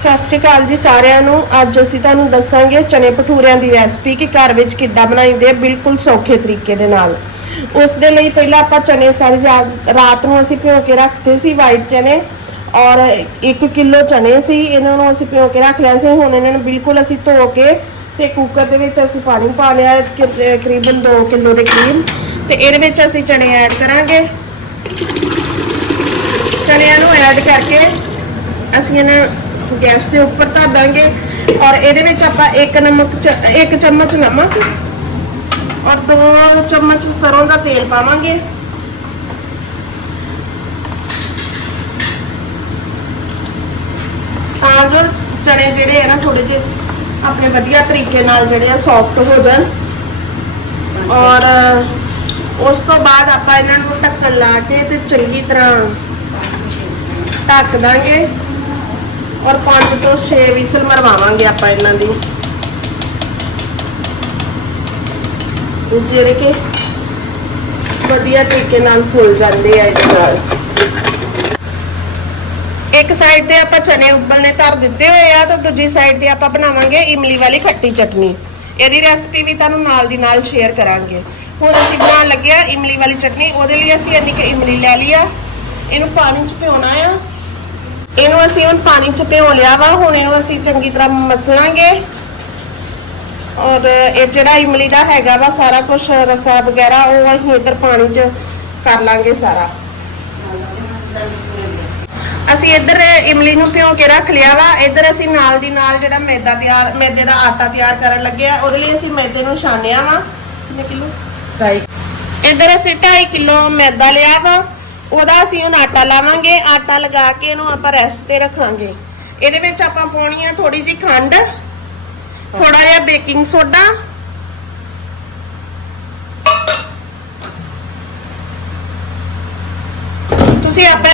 ਸਤਿ ਸ਼੍ਰੀ ਅਕਾਲ ਜੀ ਸਾਰਿਆਂ ਨੂੰ। ਅੱਜ ਅਸੀਂ ਤੁਹਾਨੂੰ ਦੱਸਾਂਗੇ ਚਨੇ ਭਟੂਰਿਆਂ ਦੀ ਰੈਸਪੀ ਕਿ ਘਰ ਵਿੱਚ ਕਿੱਦਾਂ ਬਣਾਈਦੇ ਆ, ਬਿਲਕੁਲ ਸੌਖੇ ਤਰੀਕੇ ਦੇ ਨਾਲ। ਉਸ ਦੇ ਲਈ ਪਹਿਲਾਂ ਆਪਾਂ ਚਨੇ ਸਾਰੀ ਰਾਤ- ਰਾਤ ਨੂੰ ਅਸੀਂ ਭਿਓ ਕੇ ਰੱਖਦੇ ਸੀ ਵਾਈਟ ਚਨੇ ਔਰ 1 ਕਿਲੋ ਚਨੇ ਸੀ, ਇਹਨਾਂ ਨੂੰ ਅਸੀਂ ਭਿਓ ਕੇ ਰੱਖ ਲਿਆ ਸੀ। ਹੁਣ ਇਹਨਾਂ ਨੂੰ ਬਿਲਕੁਲ ਅਸੀਂ ਧੋ ਕੇ ਤੇ ਕੁੱਕਰ ਦੇ ਵਿੱਚ ਅਸੀਂ ਪਾਣੀ ਪਾ ਲਿਆ, ਕਿ- ਤਕਰੀਬਨ 2 ਕਿਲੋ ਦੇ ਕਰੀਬ। ਤੇ ਇਹਦੇ ਵਿੱਚ ਅਸੀਂ ਚਨੇ ਐਡ ਕਰਾਂਗੇ। ਚਨਿਆਂ ਨੂੰ ਐਡ ਕਰਕੇ ਅਸੀਂ ਇਹਨਾਂ ਗੈਸ ਦੇ ਉੱਪਰ ਧਰ ਦਾਂਗੇ ਔਰ ਇਹਦੇ ਵਿੱਚ ਆਪਾਂ ਇੱਕ ਨਮਕ ਚ- ਇੱਕ ਚਮਚ ਨਮਕ ਔਰ ਦੋ ਚਮਚ ਸਰੋਂ ਦਾ ਤੇਲ ਪਾਵਾਂਗੇ। ਤਾਂ ਜੋ ਚਨੇ ਜਿਹੜੇ ਆ ਨਾ ਥੋੜੇ ਜਿਹੇ ਆਪਣੇ ਵਧੀਆ ਤਰੀਕੇ ਨਾਲ ਜਿਹੜੇ ਆ ਸੌਫਟ ਹੋ ਜਾਣ। ਔਰ ਉਸ ਤੋਂ ਬਾਅਦ ਆਪਾਂ ਇਹਨਾਂ ਨੂੰ ਢੱਕਣ ਲਾ ਕੇ ਤੇ ਚੰਗੀ ਤਰ੍ਹਾਂ ਢੱਕ ਦਾਂਗੇ। ਔਰ 5 ਤੋਂ 6 ਵਿਸਲ ਮਰਵਾਵਾਂਗੇ ਆਪਾਂ ਇਹਨਾਂ ਦੀ। ਜਿਹੜੇ ਕਿ ਵਧੀਆ ਤਰੀਕੇ ਨਾਲ ਫੁੱਲ ਜਾਂਦੇ ਆ ਇਹਦੇ ਨਾਲ। ਇੱਕ ਸਾਈਡ ਤੇ ਆਪਾਂ ਚਨੇ ਉਬਲਨੇ ਧਰ ਦਿੱਤੇ ਹੋਏ ਆ ਤਾਂ ਦੂਜੀ ਸਾਈਡ ਤੇ ਆਪਾਂ ਬਣਾਵਾਂਗੇ ਇਮਲੀ ਵਾਲੀ ਖੱਟੀ ਚਟਨੀ। ਇਹਦੀ ਰੈਸਪੀ ਵੀ ਤੁਹਾਨੂੰ ਨਾਲ ਦੀ ਨਾਲ ਸ਼ੇਅਰ ਕਰਾਂਗੇ। ਹੁਣ ਅਸੀਂ ਬਣਾਉਣ ਲੱਗੇ ਆ ਇਮਲੀ ਵਾਲੀ ਚਟਨੀ। ਉਹਦੇ ਲਈ ਅਸੀਂ ਇੰਨੀ ਕਿ ਇਮਲੀ ਲੈ ਲਈ ਆ। ਇਹਨੂੰ ਪਾਣੀ 'ਚ ਭਿਉਣਾ ਆ। ਇਹਨੂੰ ਅਸੀਂ ਹੁਣ ਪਾਣੀ 'ਚ ਭਿਓ ਲਿਆ ਵਾ ਹੁਣ ਇਹਨੂੰ ਅਸੀਂ ਚੰਗੀ ਤਰ੍ਹਾਂ ਮਸਲਾਂਗੇ। ਔਰ ਇਹ ਜਿਹੜਾ ਇਮਲੀ ਦਾ ਹੈਗਾ ਵਾ ਸਾਰਾ ਕੁਝ ਰਸਾ ਵਗੈਰਾ ਉਹ ਅਸੀਂ ਇੱਧਰ ਪਾਣੀ 'ਚ ਕਰ ਲਾਂਗੇ ਸਾਰਾ। ਅਸੀਂ ਇੱਧਰ ਇਮਲੀ ਨੂੰ ਭਿਓ ਕੇ ਰੱਖ ਲਿਆ ਵਾ। ਇੱਧਰ ਅਸੀਂ ਨਾਲ ਦੀ ਨਾਲ ਜਿਹੜਾ ਮੈਦਾ ਤਿਆਰ ਮੈਦੇ ਦਾ ਆਟਾ ਤਿਆਰ ਕਰਨ ਲੱਗੇ ਆ। ਉਹਦੇ ਲਈ ਅਸੀਂ ਮੈਦੇ ਨੂੰ ਛਾਣਿਆ ਵਾ। ਕਿੰਨੇ ਕਿਲੋ? ਟਰਾਈ ਇੱਧਰ ਅਸੀਂ 2.5 ਕਿਲੋ ਮੈਦਾ ਲਿਆ ਵਾ। ਉਹਦਾ ਅਸੀਂ ਹੁਣ ਆਟਾ ਲਾਵਾਂਗੇ, ਆਟਾ ਲਗਾ ਕੇ ਇਹਨੂੰ ਆਪਾਂ ਰੈਸਟ ਤੇ ਰੱਖਾਂਗੇ। ਇਹਦੇ ਵਿੱਚ ਆਪਾਂ ਪਾਉਣੀ ਆ ਥੋੜੀ ਜੀ ਖੰਡ ਥੋੜਾ ਜਿਹਾ ਬੇਕਿੰਗ ਸੋਡਾ ਤੁਸੀਂ ਆਪਾਂ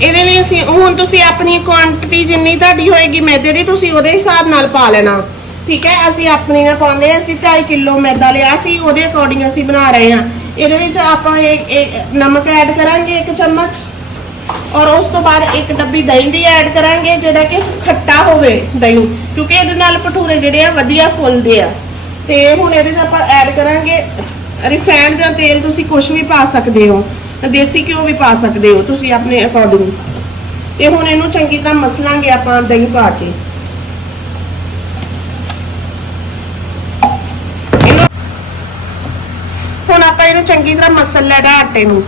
ਇਹਦੇ ਲਈ ਅਸੀਂ ਹੁਣ ਤੁਸੀਂ ਆਪਣੀ ਕੁਆਂਟੀਟੀ ਜਿੰਨੀ ਤੁਹਾਡੀ ਹੋਏਗੀ, ਮੈਦੇ ਦੀ ਤੁਸੀਂ ਉਹਦੇ ਹਿਸਾਬ ਨਾਲ ਪਾ ਲੈਣਾ। ਠੀਕ ਹੈ, ਅਸੀਂ ਆਪਣੀਆਂ ਪਾਉਂਦੇ ਹਾਂ, ਅਸੀਂ 2.5 ਕਿਲੋ ਮੈਦਾ ਲਿਆ ਸੀ, ਉਹਦੇ ਅਕੋਰਡਿੰਗ ਅਸੀਂ ਬਣਾ ਰਹੇ ਹਾਂ। ਇਹਦੇ ਵਿੱਚ ਆਪਾਂ ਇਹ ਇਹ ਨਮਕ ਐਡ ਕਰਾਂਗੇ ਇੱਕ ਚਮਚ ਔਰ ਉਸ ਤੋਂ ਬਾਅਦ ਇੱਕ ਡੱਬੀ ਦਹੀਂ ਦੀ ਐਡ ਕਰਾਂਗੇ, ਜਿਹੜਾ ਕਿ ਖੱਟਾ ਹੋਵੇ ਦਹੀਂ। ਕਿਉਂਕਿ ਇਹਦੇ ਨਾਲ ਭਟੂਰੇ ਜਿਹੜੇ ਆ ਵਧੀਆ ਫੁੱਲਦੇ ਆ। ਤੇ ਹੁਣ ਇਹਦੇ 'ਚ ਆਪਾਂ ਐਡ ਕਰਾਂਗੇ ਰਿਫਾਈਨਡ ਜਾਂ ਤੇਲ, ਤੁਸੀਂ ਕੁਝ ਵੀ ਪਾ ਸਕਦੇ ਹੋ। ਦੇਸੀ ਘਿਓ ਵੀ ਪਾ ਸਕਦੇ ਹੋ ਤੁਸੀਂ ਆਪਣੇ ਅਕੋਰਡਿੰਗ ਤੇ ਹੁਣ ਇਹਨੂੰ ਚੰਗੀ ਤਰ੍ਹਾਂ ਮਸਲਾਂਗੇ ਆਪਾਂ ਦਹੀਂ ਪਾ ਕੇ ਇਹਨੂੰ- ਹੁਣ ਆਪਾਂ ਇਹਨੂੰ ਚੰਗੀ ਤਰ੍ਹਾਂ ਮਸਲ ਲੈਣਾ ਆਟੇ ਨੂੰ।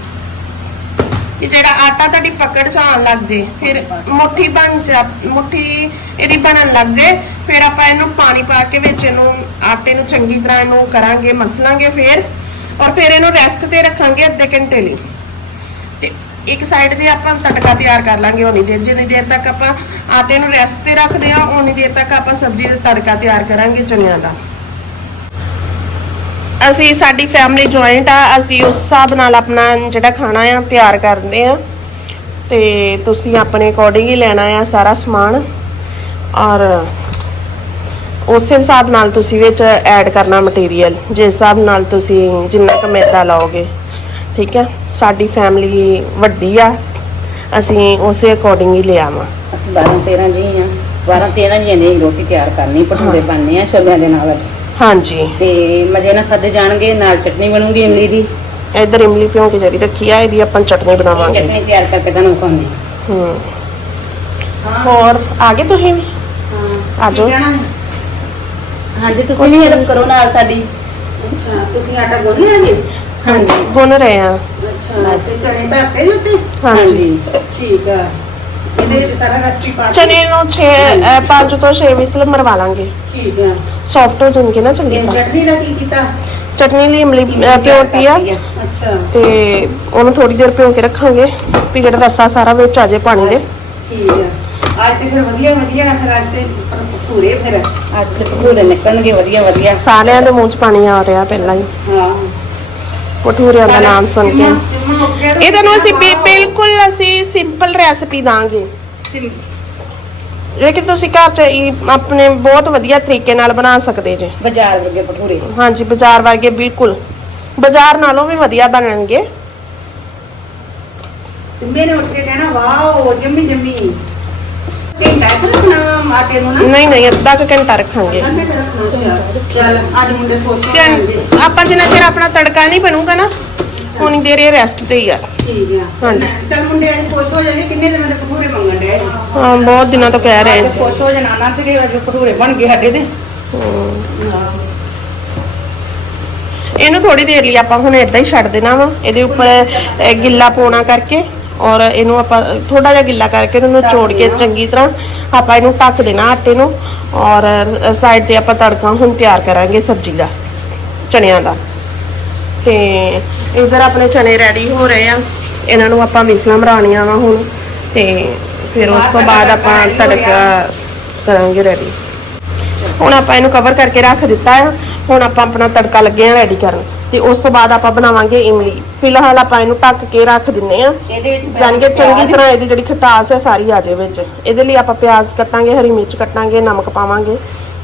ਕਿ ਜਿਹੜਾ ਆਟਾ ਤੁਹਾਡੀ ਪਕੜ ਚ ਆਉਣ ਲੱਗ ਜੇ, ਫਿਰ ਮੁੱਠੀ ਬਣ ਜਾ, ਮੁੱਠੀ ਇਹਦੀ ਬਣਨ ਲੱਗ ਜੇ, ਫਿਰ ਆਪਾਂ ਇਹਨੂੰ ਪਾਣੀ ਪਾ ਕੇ ਵਿੱਚ ਇਹਨੂੰ ਆਟੇ ਨੂੰ ਚੰਗੀ ਤਰ੍ਹਾਂ ਇਹਨੂੰ ਕਰਾਂਗੇ, ਮਸਲਾਂਗੇ ਫਿਰ, ਔਰ ਫਿਰ ਇਹਨੂੰ ਰੈਸਟ ਤੇ ਰੱਖਾਂਗੇ ਅੱਧੇ ਘੰਟੇ ਲਈ। ਤੇ ਇੱਕ ਸਾਈਡ ਤੇ ਆਪਾਂ ਤੜਕਾ ਤਿਆਰ ਕਰ ਲਾਂਗੇ ਉਨੀ ਦੇਰ, ਜਿੰਨੀ ਦੇਰ ਤੱਕ ਆਪਾਂ ਆਟੇ ਨੂੰ ਰੈਸਟ ਤੇ ਰੱਖਦੇ ਆ ਉਨੀ ਦੇਰ ਤੱਕ ਆਪਾਂ ਸਬਜ਼ੀ ਦਾ ਤੜਕਾ ਤਿਆਰ ਕਰਾਂਗੇ ਚਨਿਆਂ ਦਾ। ਅਸੀਂ ਸਾਡੀ ਫੈਮਿਲੀ ਜੁਆਇੰਟ ਆ ਅਸੀਂ ਉਸ ਹਿਸਾਬ ਨਾਲ ਆਪਣਾ ਜਿਹੜਾ ਖਾਣਾ ਆ ਤਿਆਰ ਕਰਦੇ ਆ। ਤੇ ਤੁਸੀਂ ਆਪਣੇ ਅਕੋਰਡਿੰਗ ਹੀ ਲੈਣਾ ਆ ਸਾਰਾ ਸਮਾਨ। ਔਰ ਉਸੇ ਹਿਸਾਬ ਨਾਲ ਤੁਸੀਂ ਵਿੱਚ ਐਡ ਕਰਨਾ ਮਟੀਰੀਅਲ ਜਿਸ ਹਿਸਾਬ ਨਾਲ ਤੁਸੀਂ ਜਿੰਨਾ ਕੁ ਮੈਦਾ ਲਾਓਗੇ। ਠੀਕ ਹੈ ਸਾਡੀ ਫੈਮਿਲੀ ਵੱਡੀ ਆ। ਅਸੀਂ ਉਸੇ ਅਕੋਰਡਿੰਗ ਹੀ ਲਿਆਵਾਂ ਅਸੀਂ 12 13 ਜੀ ਆ। 12 13 ਜੀ ਦੀ ਰੋਟੀ ਤਿਆਰ ਕਰਨੀ ਭਟੂਰੇ ਬਣਨੇ ਆ ਛੋਲਿਆਂ ਦੇ ਨਾਲ ਅੱਜ। ਹਾਂਜੀ। ਤੇ ਮਜ਼ੇ ਨਾਲ ਖਾਦੇ ਜਾਣਗੇ ਨਾਲ ਚਟਨੀ ਬਣੂਗੀ ਇਮਲੀ ਦੀ? ਇਧਰ ਇਮਲੀ ਭਿਉਂ ਕੇ ਜਿਹੜੀ ਰੱਖੀ ਆ ਇਹਦੀ ਆਪਾਂ ਚਟਨੀ ਬਣਾਵਾਂਗੇ। ਚਟਨੀ ਤਿਆਰ ਕਰਕੇ ਤੁਹਾਨੂੰ ਖਾਣੇ ਹੂੰ। ਹੋਰ ਆ ਗਏ ਤੁਸੀਂ? ਵੀ ਹਾਂ। ਆ ਜਾਓ। ਹਾਂਜੀ ਤੁਸੀਂ ਵੀ। ਹੈਲਪ ਕਰੋ ਨਾਲ ਸਾਡੀ। ਅੱਛਾ ਤੁਸੀਂ ਆਟਾ ਗੁੰਨ ਲਿਆ ਜੀ? ਹਾਂਜੀ ਗੁੰਨ ਰਹੇ ਆ ਅੱਛਾ ਤੇ ਚਨੇ ਤਾਂ ਤੇ ਉੱਤੇ? ਹਾਂਜੀ ਠੀਕ ਆ। ਇਹਦੇ ਵਿੱਚ ਸਾਰਾ ਰੈਸਪੀ ਪਾ ਕੇ ਚਨੇ ਨੂੰ 6 5 ਤੋਂ 6 ਵਿਸਲ ਮਰਵਾ ਲਾਂਗੇ। ਠੀਕ ਆ ਸੌਫਟ ਹੋ ਜਾਣਗੇ ਨਾ ਚੰਗੀ ਇਹ ਤਰ੍ਹਾਂ ਚਟਨੀ ਦਾ ਕੀ ਕੀਤਾ? ਚਟਨੀ ਲਈ ਇਮਲੀ ਭਿਓਤੀ ਆ। ਅੱਛਾ। ਤੇ ਉਹਨੂੰ ਥੋੜੀ ਦੇਰ ਭਿਓ ਕੇ ਰੱਖਾਂਗੇ। ਵੀ ਜਿਹੜਾ ਰਸਾ ਸਾਰਾ ਵਿੱਚ ਆ ਜੇ ਪਾਣੀ ਦੇ। ਠੀਕ ਆ ਅੱਜ ਤੇ ਫਿਰ ਵਧੀਆ ਵਧੀਆ ਫਿਰ ਅੱਜ ਤੇ ਭਟੂਰੇ ਫਿਰ। ਅੱਜ ਤੇ ਭਟੂਰੇ ਨਿਕਲਣਗੇ ਵਧੀਆ ਵਧੀਆ। ਸਾਰਿਆਂ ਦੇ ਮੂੰਹ 'ਚ ਪਾਣੀ ਆ ਰਿਹਾ ਪਹਿਲਾਂ ਹੀ। ਹਾਂ। ਭਟੂਰਿਆਂ ਦਾ ਨਾਮ ਸੁਣ ਕੇ। ਇਹ ਤੁਹਾਨੂੰ ਅਸੀਂ ਬਿ- ਬਿਲਕੁਲ ਅਸੀਂ ਸਿੰਪਲ ਰੈਸਪੀ ਦਾਂਗੇ। ਜਿਹੜੇ ਕਿ ਤੁਸੀਂ ਘਰ 'ਚ ਹੀ ਆਪਣੇ ਬਹੁਤ ਵਧੀਆ ਤਰੀਕੇ ਨਾਲ ਬਣਾ ਸਕਦੇ ਜੇ। ਬਾਜ਼ਾਰ ਵਰਗੇ ਭਟੂਰੇ। ਹਾਂਜੀ ਬਾਜ਼ਾਰ ਵਰਗੇ ਬਿਲਕੁਲ। ਬਾਜ਼ਾਰ ਨਾਲੋਂ ਵੀ ਵਧੀਆ ਬਣਨਗੇ। ਸਿੰਮੇ ਨੇ ਉੱਠ ਕੇ ਕਹਿਣਾ ਵਾਓ ਜੰਮੀ ਜੰਮੀ ਘੰਟਾ ਕੁ ਰੱਖਣਾ ਆਟੇ ਨੂੰ ਨਾ। ਨਹੀਂ ਨਹੀਂ ਅੱਧਾ ਕੁ ਘੰਟਾ ਰੱਖਾਂਗੇ। ਅੱਧੇ ਕੁ ਰੱਖਣਾ ਅੱਛਾ ਚੱਲ ਅੱਜ ਮੁੰਡੇ ਖੁਸ਼ ਹੋ ਤੇ ਜਾਣਗੇ। ਆਪਾਂ ਜਿੰਨਾ ਚਿਰ ਆਪਣਾ ਤੜਕਾ ਨਹੀਂ ਬਣੂਗਾ ਨਾ ਉਨੀ ਦੇਰ ਇਹ ਰੈਸਟ ਤੇ ਹੀ ਆ। ਠੀਕ ਆ। ਹਾਂਜੀ। ਚੱਲ ਮੁੰਡੇ ਅੱਜ ਖੁਸ਼ ਹੋ ਜਾਣਗੇ ਕਿੰਨੇ ਦਿਨਾਂ ਦੇ ਭਟੂਰੇ ਮੰਗਣ ਡਏ ਨੇ? ਹਾਂ ਬਹੁਤ ਦਿਨਾਂ ਤੋਂ ਕਹਿ ਰਹੇ ਅੱਜ ਸੀ। ਖੁਸ਼ ਹੋ ਜਾਣਾ ਨਾ ਤੇ ਅੱਜ ਭਟੂਰੇ ਬਣ ਗਏ ਸਾਡੇ ਤੇ। ਇਹਨੂੰ ਥੋੜੀ ਦੇਰ ਲਈ ਆਪਾਂ ਹੁਣ ਇਦਾਂ ਹੀ ਛੱਡ ਦੇਣਾ ਵਾ। ਇਹਦੇ ਉੱਪਰ ਅਹ, ਗਿੱਲਾ ਪਾਉਣਾ ਕਰਕੇ ਔਰ ਇਹਨੂੰ ਆਪਾਂ ਥੋੜਾ ਜਿਹਾ ਗਿੱਲਾ ਕਰਕੇ ਇਹਨੂੰ ਚੋੜ ਕੇ ਚੰਗੀ ਤਰ੍ਹਾਂ ਆਪਾਂ ਇਹਨੂੰ ਢੱਕ ਦੇਣਾ ਆਟੇ ਨੂੰ ਔਰ ਸਾਈਡ ਤੇ ਆਪਾਂ ਤੜਕਾ ਹੁਣ ਤਿਆਰ ਕਰਾਂਗੇ ਸਬਜ਼ੀ ਦਾ ਚਣਿਆਂ ਦਾ। ਤੇ ਇਧਰ ਆਪਣੇ ਚਨੇ ਰੈਡੀ ਹੋ ਰਹੇ ਆ। ਇਹਨਾਂ ਨੂੰ ਆਪਾਂ ਮਿਸਲਾਂ ਬਣਾਉਣੀਆਂ ਵਾ ਹੁਣ ਤੇ ਫਿਰ ਉਸ ਤੋਂ ਬਾਅਦ ਆਪਾਂ ਤੜਕਾ ਕਰਾਂਗੇ ਰੈਡੀ ਹੁਣ ਆਪਾਂ ਇਹਨੂੰ ਕਵਰ ਕਰਕੇ ਰੱਖ ਦਿੱਤਾ ਆ। ਹੁਣ ਆਪਾਂ ਆਪਣਾ ਤੜਕਾ ਲੱਗੇ ਆ ਰੈਡੀ ਕਰਨ। ਤੇ ਉਸ ਤੋਂ ਬਾਅਦ ਆਪਾਂ ਬਣਾਵਾਂਗੇ ਇਮਲੀ। ਫਿਲਹਾਲ ਆਪਾਂ ਇਹਨੂੰ ਢੱਕ ਕੇ ਰੱਖ ਦਿੰਨੇ ਆ। ਇਹਦੇ ਵਿੱਚ ਜਾਣ ਕੇ ਚੰਗੀ ਤਰ੍ਹਾਂ ਇਹਦੀ ਜਿਹੜੀ ਖਟਾਸ ਹੈ ਸਾਰੀ ਆ ਜਾਏ ਵਿੱਚ। ਇਹਦੇ ਲਈ ਆਪਾਂ ਪਿਆਜ਼ ਕੱਟਾਂਗੇ ਹਰੀ ਮਿਰਚ ਕੱਟਾਂਗੇ ਨਮਕ ਪਾਵਾਂਗੇ।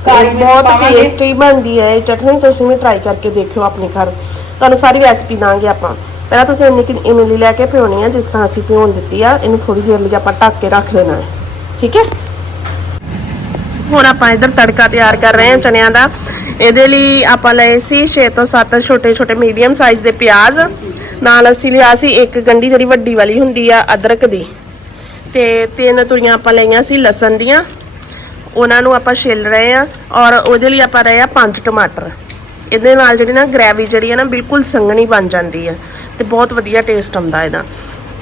ਬਹੁਤ। ਟੇਸਟੀ ਬਣਦੀ ਹੈ ਇਹ ਚਟਨੀ। ਤੁਸੀਂ ਵੀ ਟਰਾਈ ਕਰਕੇ ਦੇਖਿਓ ਆਪਣੇ ਘਰ। ਤੁਹਾਨੂੰ ਸਾਰੀ ਰੈਸਪੀ ਦਾਂਗੇ ਆਪਾਂ। ਪਹਿਲਾਂ ਤੁਸੀਂ ਇੰਨੀ ਕਿ ਇਮਲੀ ਲੈ ਕੇ ਭਿਉਣੀ ਆ ਜਿਸ ਤਰ੍ਹਾਂ ਅਸੀਂ ਭਿਉਣ ਦਿੱਤੀ ਆ ਇਹਨੂੰ ਥੋੜੀ ਦੇਰ ਲਈ ਆਪਾਂ ਢੱਕ ਕੇ ਰੱਖ ਦੇਣਾ ਹੈ। ਠੀਕ ਹੈ? ਹੁਣ ਆਪਾਂ ਇਧਰ ਤੜਕਾ ਤਿਆਰ ਕਰ ਰਹੇ ਹਾਂ ਚਨਿਆਂ ਦਾ। ਇਹਦੇ ਲਈ ਆਪਾਂ ਲਏ ਸੀ 6 ਤੋਂ 7 ਛੋਟੇ ਛੋਟੇ ਮੀਡੀਅਮ ਸਾਈਜ਼ ਦੇ ਪਿਆਜ਼। ਨਾਲ ਅਸੀਂ ਲਿਆ ਸੀ ਇੱਕ ਗੰਢੀ ਜਿਹੜੀ ਵੱਡੀ ਵਾਲੀ ਹੁੰਦੀ ਆ ਅਦਰਕ ਦੀ। ਤੇ ਤਿੰਨ ਤੁਰੀਆਂ ਆਪਾਂ ਲਈਆਂ ਸੀ ਲਸਣ ਦੀਆਂ। ਉਹਨਾਂ ਨੂੰ ਆਪਾਂ ਛਿੱਲ ਰਹੇ ਆ ਔਰ ਉਹਦੇ ਲਈ ਆਪਾਂ ਰਹੇ ਆ ਪੰਜ ਟਮਾਟਰ। ਇਹਦੇ ਨਾਲ ਜਿਹੜੀ ਨਾ ਗ੍ਰੇਵੀ ਜਿਹੜੀ ਹੈ ਨਾ ਬਿਲਕੁਲ ਸੰਘਣੀ ਬਣ ਜਾਂਦੀ ਹੈ ਤੇ ਬਹੁਤ ਵਧੀਆ ਟੇਸਟ ਆਉਂਦਾ ਇਹਦਾ।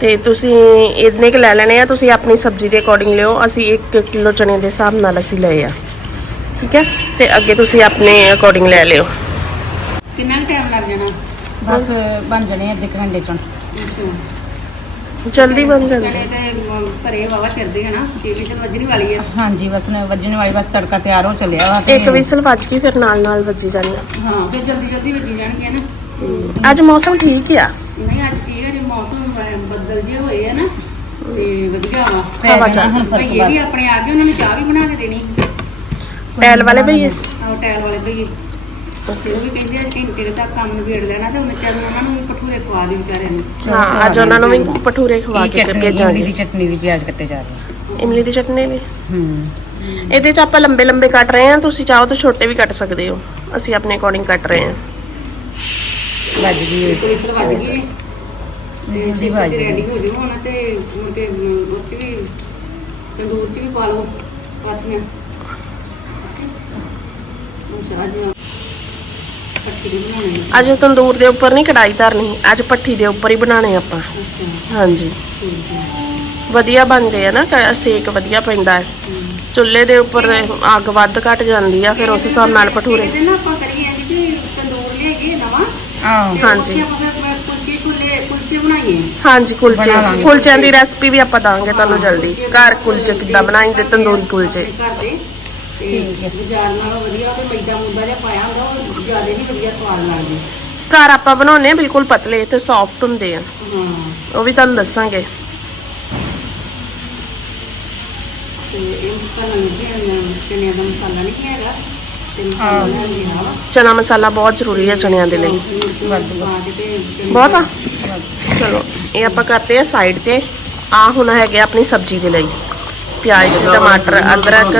ਤੇ ਤੁਸੀਂ ਇੰਨੇ ਕੁ ਲੈ ਲੈਣੇ ਆ, ਤੁਸੀਂ ਆਪਣੀ ਸਬਜ਼ੀ ਦੇ ਅਕੋਰਡਿੰਗ ਲਿਓ। ਅਸੀਂ 1 ਕਿਲੋ ਚਨੇ ਦੇ ਹਿਸਾਬ ਨਾਲ ਅਸੀਂ ਲਏ ਆ। ਠੀਕ ਹੈ? ਤੇ ਅੱਗੇ ਤੁਸੀਂ ਆਪਣੇ ਅਕੋਰਡਿੰਗ ਲੈ ਲਿਓ। ਕਿੰਨਾ ਟਾਈਮ ਲੱਗ ਜਾਣਾ? ਬਸ ਬਣ ਜਣੇ ਅੱਧੇ ਘੰਟੇ ਚ। ਜਲਦੀ ਬਣ ਜਾਂਦਾ ਚਲੇ ਤੇ ਘਰੇ ਵਾਵਾ ਚਿਰਦੇ ਆ ਨਾ 6 ਵਿਸ਼ਲ ਵੱਜਣੀ ਵਾਲੀ ਆ। ਹਾਂਜੀ ਬਸ ਨ- ਵੱਜਣ ਵਾਲੀ ਬਸ ਤੜਕਾ ਤਿਆਰ ਹੋ ਚੱਲਿਆ ਵਾ ਤੇ ਇੱਕ ਵਿਸਲ ਵੱਜ ਗਈ ਫਿਰ ਨਾਲ ਨਾਲ ਵੱਜੀ ਜਾਣੀ ਹਾਂ ਫਿਰ ਜਲਦੀ ਜਲਦੀ ਵੱਜੀ ਜਾਣਗੇ ਨਾ। ਆ। ਅੱਜ ਮੌਸਮ ਠੀਕ ਆ। ਨਹੀਂ ਅੱਜ ਠੀਕ ਹੈ ਜੇ ਮੌਸਮ ਬੱਦਲ ਜੇ ਹੋਏ ਆ ਨਾ ਤੇ ਵਧੀਆ ਵਾ। ਹਵਾ ਚੱਲ- ਹੁਣ ਭਈਏ ਵੀ ਆਪਣੇ ਆ ਗਏ ਉਹਨਾਂ ਨੂੰ ਚਾਹ ਵੀ ਬਣਾ ਕੇ ਦੇਣੀ। ਟੈਲ ਵਾਲੇ ਭਈਏ? ਆਹ ਟਾਇਰ ਵਾਲੇ ਭਈਏ। ਤੇ ਉਹ ਵੀ ਕਹਿੰਦੇ ਆ ਘੰਟੇ ਕੁ ਤੱਕ ਕੰਮ ਨਿਬੇੜ ਲੈਣਾ ਤੇ ਉਹਨੇ ਚੱਲ ਉਹਨਾਂ ਨੂੰ ਭਟੂਰੇ ਖਵਾ ਦੇ ਵਿਚਾਰਿਆਂ ਨੂੰ। ਹਾਂ ਅੱਜ ਉਹਨਾਂ ਨੂੰ ਵੀ ਭਟੂਰੇ ਖਵਾ ਇਹ ਕੇ ਚਟਨੀ ਇਮਲੀ ਭੇਜਾਂਗੇ ਦੀ ਚਟਨੀ ਦੀ ਪਿਆਜ਼ ਕੱਟੇ ਜਾ ਰਹੇ ਇਮਲੀ ਦੀ ਚਟਨੀ ਵੀ? ਹੂੰ। ਇਹਦੇ ਚ ਆਪਾਂ ਲੰਬੇ ਲੰਬੇ ਕੱਟ ਰਹੇ ਹਾਂ ਤੁਸੀਂ ਚਾਹੋ ਤਾਂ ਛੋਟੇ ਵੀ ਕੱਟ ਸਕਦੇ ਹੋ। ਅਸੀਂ ਆਪਣੇ ਅਕੋਰਡਿੰਗ ਕੱਟ ਰਹੇ ਹਾਂ। ਵੱਜ ਗਈ ਇੱਕ ਵਿਸਲ ਵੱਜ ਗਈ। ਤੇ ਜੀ ਵੱਜ ਗਈ। ਰੈਡੀ ਹੋ ਜਾਓ ਹੁਣ ਤੇ ਮੁੜ ਕੇ ਮ, ਉਹ 'ਚ ਵੀ ਤੰਦੂਰ 'ਚ ਵੀ ਪਾ ਲਓ। ਪਾਥੀਆਂ। ਅੱਛਾ ਅੱਜ ਤੰਦੂਰ ਦੇ ਉੱਪਰ ਨਹੀਂ ਕੜਾਈ ਧਰਨੀ ਅੱਜ ਭੱਠੀ ਦੇ ਉੱਪਰ ਹੀ ਬਣਾਣੇ ਆਪਾਂ। ਹਾਂਜੀ। ਵਧੀਆ ਬਣਦੇ ਆ ਨਾ ਕ- ਸੇਕ ਵਧੀਆ ਪੈਂਦਾ ਹੈ। ਚੁੱਲ੍ਹੇ ਦੇ ਉੱਪਰ ਅੱਗ ਵੱਧ ਘਟ ਜਾਂਦੀ ਆ ਫਿਰ ਉਸ ਹਿਸਾਬ ਨਾਲ ਭਟੂਰੇ ਹਾਂਜੀ। ਹਾਂਜੀ ਕੁਲਚੇ। ਕੁਲਚਿਆਂ ਦੀ ਰੈਸਪੀ ਵੀ ਆਪਾਂ ਦਾਂਗੇ ਤੁਹਾਨੂੰ ਜਲਦੀ। ਘਰ ਕੁਲਚੇ ਕਿੱਦਾਂ ਬਣਾਈਂਦੇ ਤੰਦੂਰੀ ਕੁਲਚੇ। ਠੀਕ ਹੈ। ਬਾਜ਼ਾਰ ਨਾਲੋਂ ਵਧੀਆ ਤੇ ਮੈਦਾ ਮੁੱਦਾ ਜਿਹਾ ਪਾਇਆ ਹੁੰਦਾ ਉਹ ਜ਼ਿਆਦਾ ਨਹੀਂ ਵਧੀਆ ਸਵਾਦ ਲੱਗਦੀ। ਘਰ ਆਪਾਂ ਬਣਾਉਨੇ ਆ ਬਿਲਕੁਲ ਪਤਲੇ ਤੇ ਸੌਫਟ ਹੁੰਦੇ ਆ। ਹਾਂ। ਉਹ ਵੀ ਤੁਹਾਨੂੰ ਦੱਸਾਂਗੇ। ਤੇ ਇਹ ਮਸਾਲਾ ਨਹੀਂ ਹੈ ਚਨਿਆਂ ਦਾ ਮਸਾਲਾ ਨਹੀਂ ਹੈਗਾ। ਤੇ ਮਸਾਲਾ ਲੈ ਲਿਆ ਵਾ। ਚਨਾ ਮਸਾਲਾ ਬਹੁਤ ਜ਼ਰੂਰੀ ਹੈ ਚਨਿਆਂ ਦੇ ਲਈ। ਵੱਧ ਪਾ ਕੇ ਤੇ ਚਨੇ ਬਹੁਤ ਆ? ਚਲੋ ਇਹ ਆਪਾਂ ਕਰਦੇ ਆ ਸਾਈਡ ਤੇ। ਆ ਹੁਣ ਹੈਗੇ ਆ ਆਪਣੀ ਸਬਜ਼ੀ ਦੇ ਲਈ। ਪਿਆਜ਼ ਟਮਾਟਰ ਅਦਰਕ।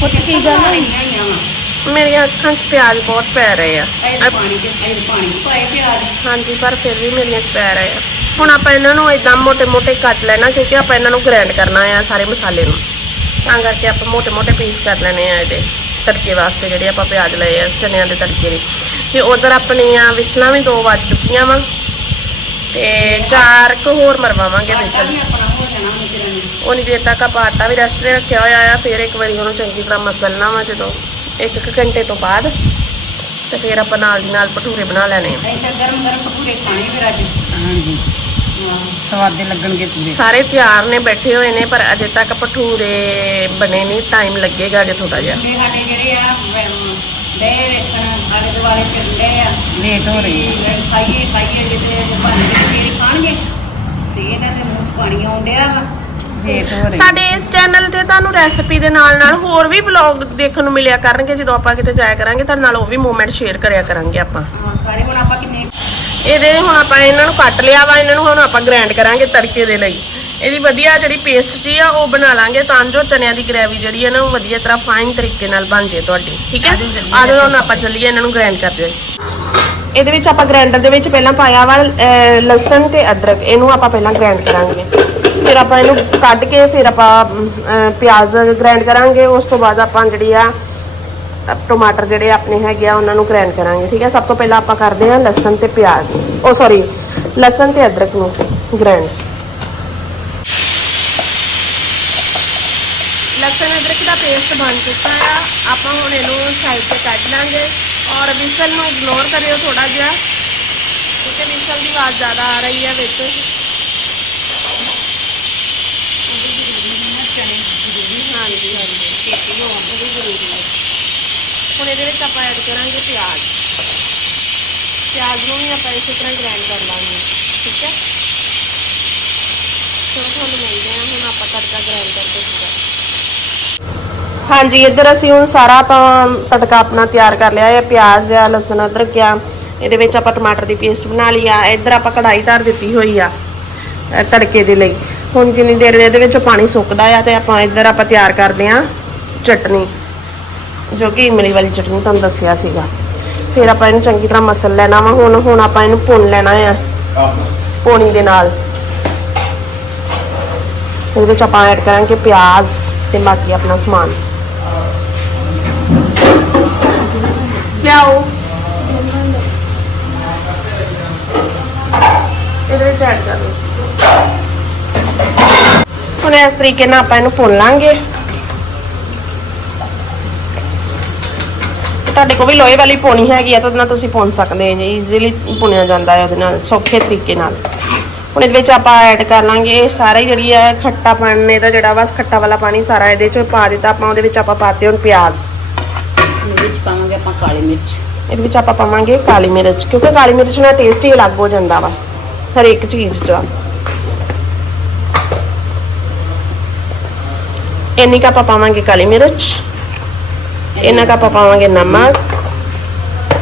ਕੁਝ ਚੀਜ਼ਾਂ ਨਾ ਹਰੀਆਂ ਹੈਗੀਆਂ ਵਾ ਮੇਰੀਆਂ ਅੱਖਾਂ 'ਚ ਪਿਆਜ਼ ਬਹੁਤ ਪੈ ਰਹੇ ਆ। ਇਹ ਪਾਣੀ ਦੇ ਇਹ ਪਾਣੀ ਪਾਏ ਪਿਆਜ਼। ਹਾਂਜੀ ਪਰ ਫਿਰ ਵੀ ਮੇਰੀਆਂ 'ਚ ਪੈ ਰਹੇ ਆ। ਹੁਣ ਆਪਾਂ ਇਹਨਾਂ ਨੂੰ ਇਦਾਂ ਮੋٹے-ਮੋٹے ਕੱਟ ਲੈਣਾ ਕਿਉਂਕਿ ਆਪਾਂ ਇਹਨਾਂ ਨੂੰ ਗ੍ਰੈਂਡ ਕਰਨਾ ਆ ਸਾਰੇ ਮਸਾਲੇ ਨੂੰ। ਤਾਂ ਕਰਕੇ ਆਪਾਂ ਮੋٹے-ਮੋٹے ਪੀਸ ਕਰ ਲੈਣੇ ਆ ਇਹਦੇ ਤੜਕੇ ਵਾਸਤੇ ਜਿਹੜੇ ਆਪਾਂ ਪਿਆਜ਼ ਲਏ ਆ ਚਨਿਆਂ ਦੇ ਤੜਕੇ। ਦੇ ਤੇ ਉਧਰ ਆਪਣੀਆਂ ਵਿਸਲਾਂ ਵੀ ਦੋ ਵੱਜ ਚੁੱਕੀਆਂ ਵਾ। ਤੇ ਚਾਰ ਕੁ ਹੋਰ ਮਰਵਾਵਾਂਗੇ ਆਟਾ ਵਿਸਲ ਵੀ ਆਪਣਾ ਹੋ ਜਾਣਾ ਹੁਣ ਕਿਰਨ ਨੂੰ ਉਨੀ ਦੇਰ ਤੱਕ ਆਪਾਂ ਆਟਾ ਵੀ ਰੈਸਟ ਤੇ ਰੱਖਿਆ ਹੋਇਆ ਆ ਫਿਰ ਇੱਕ ਵਾਰੀ ਉਹਨੂੰ ਚੰਗੀ ਤਰ੍ਹਾਂ ਮਸਲਣਾ ਵਾ ਜਦੋਂ ਇੱਕ ਕੁ ਘੰਟੇ ਤੋਂ ਬਾਅਦ। ਤੇ ਫਿਰ ਆਪਾਂ ਨਾਲ ਦੀ ਨਾਲ ਭਟੂਰੇ ਬਣਾ ਲੈਣੇ ਆ। ਤਾਂ ਗਰਮ ਗਰਮ ਭਟੂਰੇ ਖਾਣੇ ਫਿਰ ਅੱਜ। ਹਾਂਜੀ। ਸਵਾਦੇ ਲੱਗਣਗੇ ਪੂਰੇ। ਸਾਰੇ ਤਿਆਰ ਨੇ ਬੈਠੇ ਹੋਏ ਨੇ ਪਰ ਅਜੇ ਤੱਕ ਭਟੂਰੇ ਬਣੇ ਨਹੀਂ ਟਾਈਮ ਲੱਗੇਗਾ ਅਜੇ ਥੋੜਾ ਜਿਹਾ। ਸਾਡੇ ਜਿਹੜੇ ਆ ਦੇ ਵੇਖਣ ਆਲੇ ਦੁਆਲੇ ਫਿਰਦੇ ਆ ਲੇਟ ਹੋ ਰਹੀ ਹੈ। ਤੇ ਖਾਈਏ ਖਾਈਏ ਜਿੱਤੇ ਜੇ ਬਣ ਕੇ ਫੇਰ ਖਾਣਗੇ। ਤੇ ਇਹਨਾਂ ਦੇ ਮੂੰਹ 'ਚ ਪਾਣੀ ਆਉਣ ਡਿਆ ਵਾ। ਲੇਟ ਹੋ ਰਹੀ ਸਾਡੇ ਇਸ ਚੈਨਲ ਤੇ ਤੁਹਾਨੂੰ ਰੈਸਪੀ ਦੇ ਨਾਲ ਨਾਲ ਹੋਰ ਵੀ ਵਲੌਗ ਦੇਖਣ ਨੂੰ ਮਿਲਿਆ ਕਰਨਗੇ ਜਦੋਂ ਆਪਾਂ ਕਿਤੇ ਜਾਇਆ ਕਰਾਂਗੇ ਤੁਹਾਡੇ ਨਾਲ ਉਹ ਵੀ ਮੂਮੈਂਟ ਸ਼ੇਅਰ ਕਰਿਆ ਕਰਾਂਗੇ ਆਪਾਂ। ਹਾਂ ਸਾਰੇ ਹੁਣ ਆਪਾਂ ਕਿੰਨੇ ਇਹਦੇ ਹੁਣ ਆਪਾਂ ਇਹਨਾਂ ਨੂੰ ਕੱਟ ਲਿਆ ਵਾ ਇਹਨਾਂ ਨੂੰ ਹੁਣ ਆਪਾਂ ਗ੍ਰਾਈਂਡ ਕਰਾਂਗੇ ਤੜਕੇ ਦੇ ਲਈ। ਇਹਦੀ ਵਧੀਆ ਜਿਹੜੀ ਪੇਸਟ ਜੀ ਆ ਉਹ ਬਣਾ ਲਾਂਗੇ ਤਾਂ ਜੋ ਚਨਿਆਂ ਦੀ ਗ੍ਰੇਵੀ ਜਿਹੜੀ ਹੈ ਨਾ ਉਹ ਵਧੀਆ ਤਰ੍ਹਾਂ ਫਾਈਨ ਤਰੀਕੇ ਨਾਲ ਬਣ ਜੇ ਤੁਹਾਡੀ ਠੀਕ ਹੈ? ਆਜੋ ਹੁਣ ਆਪਾਂ ਚੱਲੀਏ ਇਹਨਾਂ ਨੂੰ ਗ੍ਰਾਈਂਡ ਕਰਦੇ ਇਹਦੇ ਵਿੱਚ ਆਪਾਂ ਗ੍ਰਾਈਂਡਰ ਦੇ ਵਿੱਚ ਪਹਿਲਾਂ ਪਾਇਆ ਵਾ ਲਸਣ ਤੇ ਅਦਰਕ ਇਹਨੂੰ ਆਪਾਂ ਪਹਿਲਾਂ ਗ੍ਰਾਈਂਡ ਕਰਾਂਗੇ। ਫਿਰ ਆਪਾਂ ਇਹਨੂੰ ਕੱਢ ਕੇ ਫਿਰ ਆਪਾਂ ਪਿਆਜ਼ ਗ੍ਰਾਈਂਡ ਕਰਾਂਗੇ ਉਸ ਤੋਂ ਬਾਅਦ ਆਪਾਂ ਜਿਹੜੀ ਆ ਟਮਾਟਰ ਜਿਹੜੇ ਆਪਣੇ ਹੈਗੇ ਆ ਉਹਨਾਂ ਨੂੰ ਗ੍ਰਾਈਂਡ ਕਰਾਂਗੇ ਠੀਕ ਹੈ? ਸਭ ਤੋਂ ਪਹਿਲਾਂ ਆਪਾਂ ਕਰਦੇ ਹਾਂ ਲਸਣ ਤੇ ਪਿਆਜ਼ ਉਹ ਸੌਰੀ ਲਸਣ ਤੇ ਅਦਰਕ ਨੂੰ ਗ੍ਰਾਈਂਡ ਲਸਣ ਅਦਰਕ ਦਾ ਪੇਸਟ ਬਣ ਚੁੱਕਾ ਆ ਆਪਾਂ ਹੁਣ ਇਹਨੂੰ ਸਾਈਡ ਤੇ ਕੱਢ ਦਾਂਗੇ ਔਰ ਵਿਸਲ ਨੂੰ ਇਗਨੋਰ ਕਰਿਓ ਥੋੜਾ ਜਿਹਾ ਕਿਉਂਕਿ ਵਿਸਲ ਦੀ ਆਵਾਜ਼ ਜ਼ਿਆਦਾ ਆ ਰਹੀ ਹੈ ਵਿਸਲ ਦੀ ਉਬਲ ਵੀ ਜਾਂਦੇ ਨੇ ਨਾ ਚਨੇ ਮੱਖਣ ਦੇ ਹਾਂਜੀ ਹਾਂਜੀ ਤੇ ਹੋਰ ਥੋੜੀ ਬਣਾਉਣੀ ਹੈ ਹੁਣ ਇਹਦੇ ਵਿੱਚ ਆਪਾਂ ਐਡ ਕਰਾਂਗੇ ਪਿਆਜ਼ ਪਿਆਜ਼ ਨੂੰ ਵੀ ਆਪਾਂ ਇਸੇ ਤਰ੍ਹਾਂ ਗ੍ਰਾਈਂਡ ਕਰ ਲਾਂਗੇ ਠੀਕ ਹੈ ਹੁਣ ਤੁਹਾਨੂੰ ਮਿਲਦੇ ਹਾਂ ਹੁਣ ਆਪਾਂ ਤੜਕਾ ਤਿਆਰ ਕਰਕੇ ਹਾਂਜੀ, ਇੱਧਰ ਅਸੀਂ ਹੁਣ ਸਾਰਾ ਆਪਾਂ ਤੜਕਾ ਆਪਣਾ ਤਿਆਰ ਕਰ ਲਿਆ ਹੈ, ਪਿਆਜ਼ ਆ, ਲਸਣ, ਅਦਰਕ ਆ, ਇਹਦੇ ਵਿੱਚ ਆਪਾਂ ਟਮਾਟਰ ਦੀ ਪੇਸਟ ਬਣਾ ਲਈ ਆ, ਇੱਧਰ ਆਪਾਂ ਕੜਾਈ ਧਰ ਦਿੱਤੀ ਹੋਈ ਆ ਤੜਕੇ ਦੇ ਲਈ। ਹੁਣ ਜਿੰਨੀ ਦੇਰ ਇਹਦੇ ਵਿੱਚ ਪਾਣੀ ਸੁੱਕਦਾ ਆ ਤੇ ਆਪਾਂ ਇੱਧਰ ਆਪਾਂ ਤਿਆਰ ਕਰਦੇ ਆ ਚਟਨੀ, ਜੋ ਕਿ ਇਮਲੀ ਵਾਲੀ ਚਟਨੀ ਤੁਹਾਨੂੰ ਦੱਸਿਆ ਸੀਗਾ। ਫਿਰ ਆਪਾਂ ਇਹਨੂੰ ਚੰਗੀ ਤਰ੍ਹਾਂ ਮਸਲ ਲੈਣਾ ਵਾ, ਹੁਣ ਹੁਣ ਆਪਾਂ ਇਹਨੂੰ ਭੁੰਨ ਲੈਣਾ ਆ ਪੋਣੀ ਦੇ ਨਾਲ। ਇਹਦੇ ਵਿੱਚ ਆਪਾਂ ਐਡ ਕਰਾਂਗੇ ਪਿਆਜ਼ ਤੇ ਬਾਕੀ ਆਪਣਾ ਸਮਾਨ। ਲਿਆਓ ਇਹਦੇ ਵਿੱਚ ਐਡ ਕਰ ਲਓ ਹੁਣ ਇਸ ਤਰੀਕੇ ਨਾਲ ਆਪਾਂ ਇਹਨੂੰ ਭੁੰਨ ਲਾਂਗੇ। ਤੁਹਾਡੇ ਕੋਲ ਵੀ ਲੋਹੇ ਵਾਲੀ ਪੋਣੀ ਹੈਗੀ ਆ, ਤਾਂ ਉਹਦੇ ਨਾਲ ਤੁਸੀਂ ਪੁੰਨ ਸਕਦੇ ਜੀ ਈਜ਼ੀਲੀ ਪੁੰਨਿਆ ਜਾਂਦਾ ਹੈ ਉਹਦੇ ਨਾਲ, ਸੌਖੇ ਤਰੀਕੇ ਨਾਲ। ਹੁਣ ਇਹਦੇ ਵਿੱਚ ਆਪਾਂ ਐਡ ਕਰ ਲਾਂਗੇ ਇਹ ਸਾਰਾ ਹੀ ਜਿਹੜੀ ਹੈ ਖੱਟਾ ਪਾਣੀ ਦਾ ਜਿਹੜਾ ਵਾ ਖੱਟਾ ਵਾਲਾ ਪਾਣੀ ਸਾਰਾ ਇਹਦੇ ਚ ਪਾ ਦਿੱਤਾ, ਆਪਾਂ ਉਹਦੇ ਵਿੱਚ ਆਪਾਂ ਪਾਤੇ ਹੁਣ ਪਿਆਜ਼। ਇਹਦੇ ਵਿੱਚ ਪਾਵਾਂਗੇ ਆਪਾਂ ਕਾਲੀ ਮਿਰਚ। ਇਹਦੇ ਵਿੱਚ ਆਪਾਂ ਪਾਵਾਂਗੇ ਕਾਲੀ ਮਿਰਚ ਕਿਉਂਕਿ ਕਾਲੀ ਮਿਰਚ ਨਾਲ ਟੇਸਟ ਹੀ ਅਲੱਗ ਹੋ ਜਾਂਦਾ ਵਾ ਹਰੇਕ ਚੀਜ਼ 'ਚ। ਇੰਨੀ ਕੁ ਆਪਾਂ ਪਾਵਾਂਗੇ ਕਾਲੀ ਮਿਰਚ ਇਹਨਾਂ ਕੁ ਆਪਾਂ ਪਾਵਾਂਗੇ ਨਮਕ।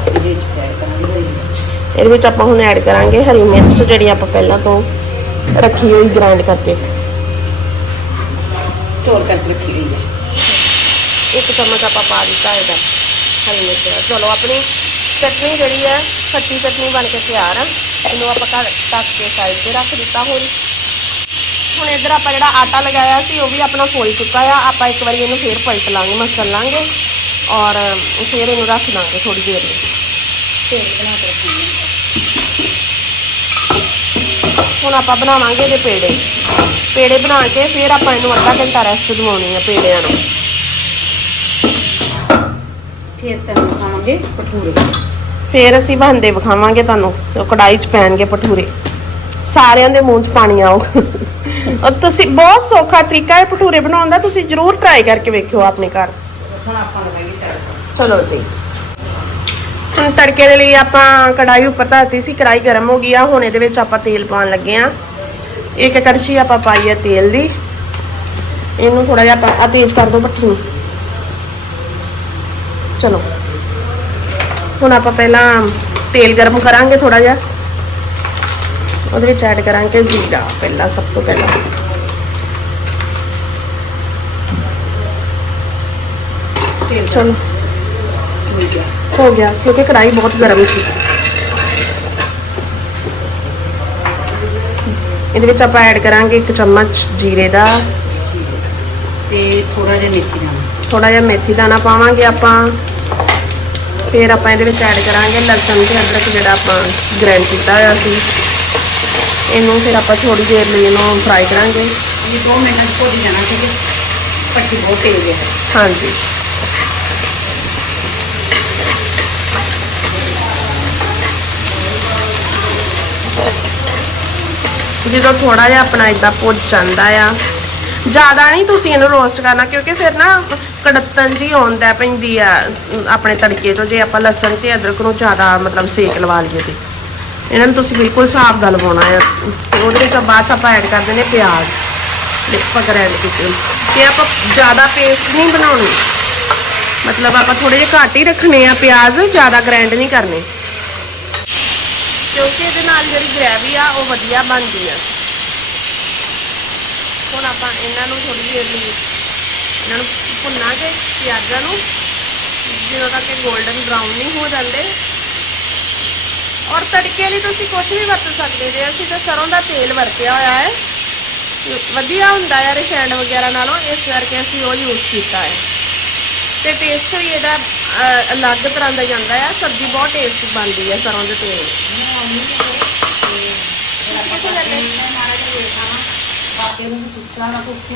ਇਹਦੇ ਵਿੱਚ ਫਰਾਈ ਕਰਾਂਗੇ ਹਰੀ ਮਿਰਚ ਇਹਦੇ ਵਿੱਚ ਆਪਾਂ ਹੁਣ ਐਡ ਕਰਾਂਗੇ ਹਰੀ ਮਿਰਚ ਜਿਹੜੀ ਆਪਾਂ ਪਹਿਲਾਂ ਤੋਂ ਰੱਖੀ ਹੋਈ ਗ੍ਰਾਈਂਡ ਕਰਕੇ। ਸਟੋਰ ਕਰਕੇ ਰੱਖੀ ਹੋਈ ਹੈ ਇੱਕ ਚਮਚ ਆਪਾਂ ਪਾ ਦਿੱਤਾ ਇਹਦਾ ਚਲੋ ਆਪਣੀ ਚਟਨੀ ਜਿਹੜੀ ਹੈ ਖੱਟੀ ਚਟਨੀ ਬਣ ਕੇ ਤਿਆਰ ਇਹਨੂੰ ਆਪਾਂ ਢੱਕ ਢੱਕ ਕੇ ਸਾਈਡ ਤੇ ਰੱਖ ਦਿੱਤਾ ਹੁਣ ਹੁਣ ਇੱਧਰ ਆਪਾਂ ਜਿਹੜਾ ਆਟਾ ਲਗਾਇਆ ਸੀ, ਉਹ ਵੀ ਆਪਣਾ ਫੁੱਲ ਚੁੱਕਾ ਆ। ਆਪਾਂ ਇੱਕ ਵਾਰੀ ਇਹਨੂੰ ਫੇਰ ਪਲਟ ਲਾਂਗੇ, ਮਸਲ ਲਾਂਗੇ। ਔਰ ਫੇਰ ਇਹਨੂੰ ਰੱਖ ਲਾਂਗੇ ਥੋੜੀ ਦੇਰ ਲਈ। ਤੇਲ ਬਣਾ ਕੇ ਹੁਣ ਆਪਾਂ ਬਣਾਵਾਂਗੇ ਇਹਦੇ ਪੇੜੇ। ਪੇੜੇ ਬਣਾ ਕੇ ਫਿਰ ਆਪਾਂ ਇਹਨੂੰ ਅੱਧਾ ਘੰਟਾ ਰੈਸਟ ਦਿਵਾਉਣੀ ਆ ਪੇੜਿਆਂ ਨੂੰ। ਫਿਰ ਤੈਨੂੰ ਖਾਵਾਂਗੇ ਭਟੂਰੇ ਫੇਰ ਅਸੀਂ ਬਣਦੇ ਵਿਖਾਵਾਂਗੇ ਤੁਹਾਨੂੰ ਉਹ ਕੜਾਈ 'ਚ ਪੈਣਗੇ ਭਟੂਰੇ ਸਾਰਿਆਂ ਦੇ ਮੂੰਹ 'ਚ ਪਾਣੀ ਆਓ। ਔਰ ਤੁਸੀਂ ਬਹੁਤ ਸੌਖਾ ਤਰੀਕਾ ਹੈ ਭਟੂਰੇ ਬਣਾਉਣ ਦਾ ਤੁਸੀਂ ਜਰੂਰ ਟਰਾਈ ਕਰਕੇ ਵੇਖਿਓ ਆਪਣੇ ਘਰ। ਹੁਣ ਆਪਾਂ ਲਗਾਈਏ ਤੜਕਾ। ਚਲੋ ਜੀ। ਹੁਣ ਤੜਕੇ ਦੇ ਲਈ ਆਪਾਂ ਕੜਾਈ ਉੱਪਰ ਧਰਤੀ ਸੀ ਕੜਾਈ ਗਰਮ ਹੋ ਗਈ ਆ ਹੁਣ ਇਹਦੇ ਵਿੱਚ ਆਪਾਂ ਤੇਲ ਪਾਉਣ ਲੱਗੇ ਆ। ਇੱਕ ਕੜਛੀ ਆਪਾਂ ਪਾਈ ਆ ਤੇਲ ਦੀ। ਇਹਨੂੰ ਥੋੜਾ ਜਿਹਾ ਆਪਾਂ ਆ ਤੇਜ਼ ਕਰ ਦਿਓ ਭੱਠੀ ਨੂੰ। ਚਲੋ। ਹੁਣ ਆਪਾਂ ਪਹਿਲਾਂ ਤੇਲ ਗਰਮ ਕਰਾਂਗੇ ਥੋੜਾ ਜਿਹਾ। ਉਹਦੇ ਵਿੱਚ ਐਡ ਕਰਾਂਗੇ ਜੀਰਾ ਪਹਿਲਾਂ ਸਭ ਤੋਂ ਪਹਿਲਾਂ। ਤੇਲ ਚਲੋ। ਹੋ ਗਿਆ। ਕਿਉਂਕਿ ਕੜਾਈ ਬਹੁਤ ਗਰਮ ਸੀ। ਇਹਦੇ ਵਿੱਚ ਆਪਾਂ ਐਡ ਕਰਾਂਗੇ ਇੱਕ ਚਮਚ ਜੀਰੇ ਦਾ। ਤੇ ਥੋੜਾ ਜਿਹਾ ਮੇਥੀ ਦਾਣਾ। ਥੋੜਾ ਜਿਹਾ ਮੇਥੀ ਦਾਣਾ ਪਾਵਾਂਗੇ ਆਪਾਂ। ਫਿਰ ਆਪਾਂ ਇਹਦੇ ਵਿੱਚ ਐਡ ਕਰਾਂਗੇ ਲਸਣ ਤੇ ਅਦਰਕ ਜਿਹੜਾ ਆਪਾਂ ਗ੍ਰਾਈਂਡ ਕੀਤਾ ਹੋਇਆ ਸੀ। ਇਹਨੂੰ ਫਿਰ ਆਪਾਂ ਥੋੜੀ ਦੇਰ ਲਈ ਇਹਨੂੰ ਫਰਾਈ ਕਰਾਂਗੇ। ਇਹ 2 ਮਿੰਟ ਤੱਕ ਭੁੱਜ ਜਾਣਾ ਕਿਉਂਕਿ ਪੱਟੀ ਬਹੁਤ ਤੇਜ਼ ਹੈ। ਹਾਂਜੀ। ਜਦੋਂ ਥੋੜਾ ਜਿਹਾ ਆਪਣਾ ਇਦਾਂ ਭੁੱਜ ਜਾਂਦਾ ਆ। ਜ਼ਿਆਦਾ ਨਹੀਂ ਤੁਸੀਂ ਇਹਨੂੰ ਰੋਸਟ ਕਰਨਾ ਕਿਉਂਕਿ ਫਿਰ ਨਾ ਕੜਤਨ ਜੀ ਆਉਂਦਾ ਪੈਂਦੀ ਆ ਆਪਣੇ ਤੜਕੇ ਤੋਂ, ਜੇ ਆਪਾਂ ਲਸਣ ਤੇ ਅਦਰਕ ਨੂੰ ਜ਼ਿਆਦਾ ਮਤਲਬ ਸੇਕ ਲਵਾ ਲਈਏ ਤੇ। ਇਹਨਾਂ ਨੂੰ ਤੁਸੀਂ ਬਿਲਕੁਲ ਹਿਸਾਬ ਦਾ ਲਵਾਉਣਾ ਆ। ਉਹਦੇ ਵਿੱਚ ਬਾਅਦ ਚ ਆਪਾਂ ਐਡ ਕਰਦੇ ਨੇ ਪਿਆਜ਼। ਤੇ ਆਪਾਂ ਗ੍ਰਾਈਂਡ ਕੀਤੇ ਤੇ ਆਪਾਂ ਜ਼ਿਆਦਾ ਪੇਸਟ ਨਹੀਂ ਬਣਾਉਣੀ। ਮਤਲਬ ਆਪਾਂ ਥੋੜੇ ਜਿਹੇ ਘੱਟ ਹੀ ਰੱਖਣੇ ਆ ਪਿਆਜ਼, ਜ਼ਿਆਦਾ ਗ੍ਰੈਂਡ ਨਹੀਂ ਕਰਨੇ। ਕਿਉਂਕਿ ਇਹਦੇ ਨਾਲ ਜਿਹੜੀ ਗ੍ਰੇਵੀ ਆ, ਉਹ ਵਧੀਆ ਬਣਦੀ ਆ। ਹੁਣ ਆਪਾਂ ਇਹਨਾਂ ਨੂੰ ਥੋੜੀ ਦੇਰ ਲਈ ਇਹਨਾਂ ਨੂੰ ਭੁੰਨਾਂਗੇ ਪਿਆਜ਼ਾਂ ਨੂੰ ਜਦੋਂ ਤੱਕ ਇਹ 골ਡਨ ਬਰਾਊਨ ਨਹੀਂ ਹੋ ਜਾਂਦੇ ਔਰ ਤੜਕੇ ਲਈ ਤੁਸੀਂ ਕੁਝ ਵੀ ਵਰਤ ਸਕਦੇ ਜੇ ਅਸੀਂ ਤਾਂ ਸਰੋਂ ਦਾ ਤੇਲ ਵਰਤਿਆ ਹੋਇਆ ਹੈ। ਵਧੀਆ ਹੁੰਦਾ ਹੈ ਰਿਫਾਈਂਡ ਵਗੈਰਾ ਨਾਲੋਂ ਇਸ ਕਰਕੇ ਅਸੀਂ ਉਹ ਯੂਜ਼ ਕੀਤਾ ਹੈ। ਤੇ ਟੇਸਟ ਵੀ ਇਹਦਾ ਅਲੱਗ ਤਰ੍ਹਾਂ ਦਾ ਹੀ ਆਉਂਦਾ ਹੈ। ਸਬਜ਼ੀ ਬਹੁਤ ਟੇਸਟੀ ਬਣਦੀ ਹੈ ਸਰੋਂ ਦੇ ਤੇਲ ਦੀ ਬਾਕੀ ਨੂੰ ਵੀ ਪੁੱਛਿਆ ਵਾ ਪੁੱਛਿਆ ਵਾ ਚਲੋ ਤੇ ਨਾਲੇ ਮੈਂ ਪੁੱਛਾਂ ਵਾ